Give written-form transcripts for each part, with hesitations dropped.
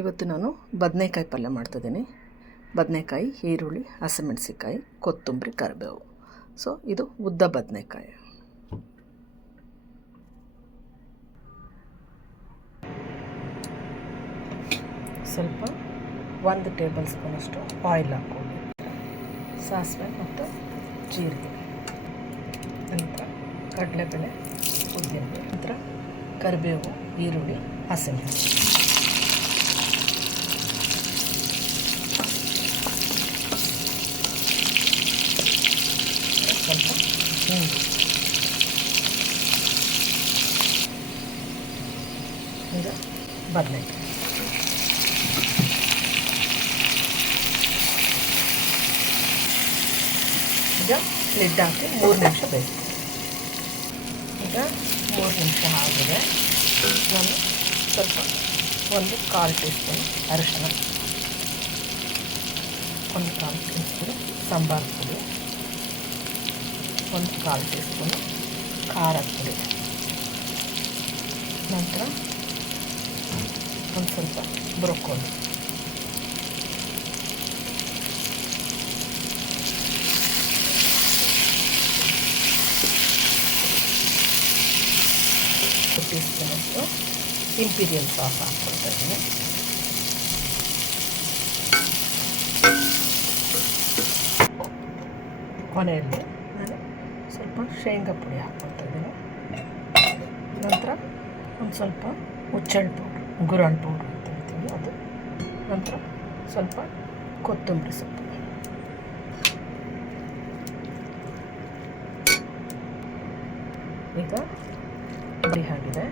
ಇವತ್ತು ನಾನು ಬದನೆಕಾಯಿ ಪಲ್ಯ ಮಾಡ್ತಿದ್ದೀನಿ. ಬದನೆಕಾಯಿ, ಈರುಳ್ಳಿ, ಹಸಿಮೆಣಸಿಕಾಯಿ, ಕೊತ್ತಂಬರಿ, ಕರಿಬೇವು. ಸೊ ಇದು ಉದ್ದ ಬದನೆಕಾಯಿ. ಸ್ವಲ್ಪ 1 ಟೇಬಲ್ ಸ್ಪೂನಷ್ಟು ಆಯಿಲ್ ಹಾಕ್ಕೊಳ್ಳಿ. ಸಾಸಿವೆ ಮತ್ತು ಜೀರಿಗೆ, ನಂತರ ಕಡಲೆಬೇಳೆ, ಉದ್ದಿನಬೇಳೆ, ನಂತರ ಕರಿಬೇವು, ಈರುಳ್ಳಿ, ಹಸಿಮೆಣಸಿನಕಾಯಿ. ಸ್ವಲ್ಪ ಹಿಂಗು. ಈಗ ಬದನೆಕಾಯಿ. ಈಗ ಲಿಡ್ ಹಾಕಿ 3 ನಿಮಿಷ ಬೇಕು. ಈಗ 3 ನಿಮಿಷ ಆಗಿದೆ. ನಾನು ಸ್ವಲ್ಪ 1/4 ಟೀ ಸ್ಪೂನ್ ಅರಿಶಿನ, 1/4 ಟೀ ಸ್ಪೂನ್ ಸಾಂಬಾರು ಪುಡಿ, 1/4 ಟೀ ಸ್ಪೂನು ಖಾರದ ಪುಡಿ, ನಂತರ ಒಂದು ಸ್ವಲ್ಪ ಬ್ರೊಕ್ಕೋಲಿ, ಟೀ ಸ್ಪೂನಷ್ಟು ಇಂಪೀರಿಯಲ್ ಸಾಸ್ ಹಾಕ್ಕೊಳ್ತಾ ಇದ್ದೀನಿ. ಕೊನೆಯಲ್ಲಿ ನಾನು ಸ್ವಲ್ಪ ಶೇಂಗಾ ಪುಡಿ ಹಾಕ್ಕೊಳ್ತಾ ಇದ್ದೀನಿ. ನಂತರ ಒಂದು ಸ್ವಲ್ಪ ಹುಚ್ಚೆಳ್ಳು ಪೌಡ್ರು, ಗುರಾಣ್ ಪೌಡ್ರು ಅಂತ ಹೇಳ್ತೀವಿ ಅದು. ನಂತರ ಸ್ವಲ್ಪ ಕೊತ್ತಂಬರಿ ಸೊಪ್ಪು. ಈಗ ರೆಡಿ ಆಗಿದೆ.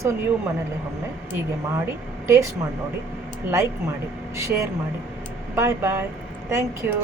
ಸೊ ನೀವು ಮನೇಲಿ ಒಮ್ಮೆ ಹೀಗೆ ಮಾಡಿ ಟೇಸ್ಟ್ ಮಾಡಿ ನೋಡಿ, ಲೈಕ್ ಮಾಡಿ, ಶೇರ್ ಮಾಡಿ. Bye bye. Thank you.